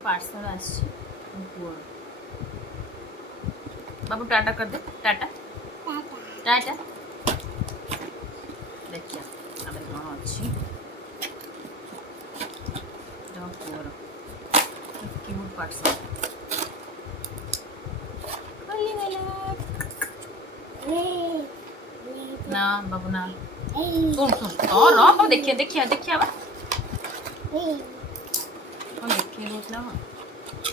parcel आसछि poor बाबू टाटा कर दे टाटा टाटा देखिए आगे कौन अच्छी पुअर क्यूट पार्सल ना बाबू ना सुन सुन और बाबू देखिए देखिए देखिए बा कौन देखिए रोज ना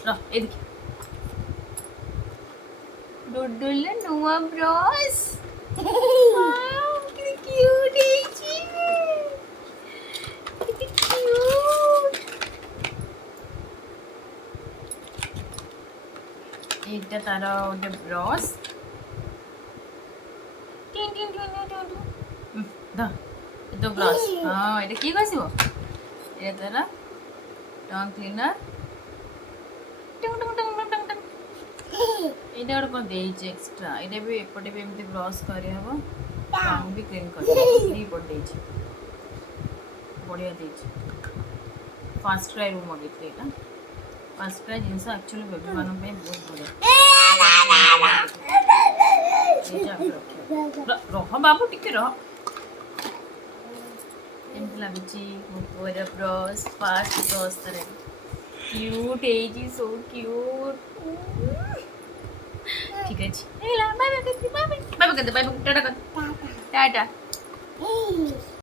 रह ए देखिए डुडुल नुआ ब्रश वाओ कितनी क्यूट है जी कितनी क्यूट এইটা তার ওটা ব্রশ টিং টিং টিং টিং টিং দা এটা ব্রশ হ্যাঁ এটা কি কইছিব এটা তার টং ক্লিনার টিং টিং টিং টিং টিং এটা ଗୋଟେ କଣ ଦେଇଛି ଏକ୍ସଟ୍ରା ଏଇଟା ବି ଏପଟେ ବି ଏମିତି ବ୍ରଶ କରିହେବ ଟଙ୍ଗ ବି କ୍ଲିନ୍ କରିହେବ ଦି ପଟେ ଦେଇଛି ବଢ଼ିଆ ଦେଇଛି ଫାଷ୍ଟ କ୍ରାଏ ରୁ ମଗେଇଥିଲି ଏଇଟା ଫାଷ୍ଟ କ୍ରାଏ ଜିନିଷ ଆକ୍ଚୁଆଲି ବେବିମାନଙ୍କ ପାଇଁ ବହୁତ ବଢ଼ିଆ ରହ ବାବୁ ଟିକେ ରହ ଏମିତି ଲାଗୁଛି ମୋ ପୁଅର ବ୍ରଶ ଫାଷ୍ଟ ବ୍ରଶ ତାର କ୍ୟୁଟ୍ ହେଇଛି ସୋ କ୍ୟୁଟ୍ ঠিক আছে bye bye bye bye bye tata tata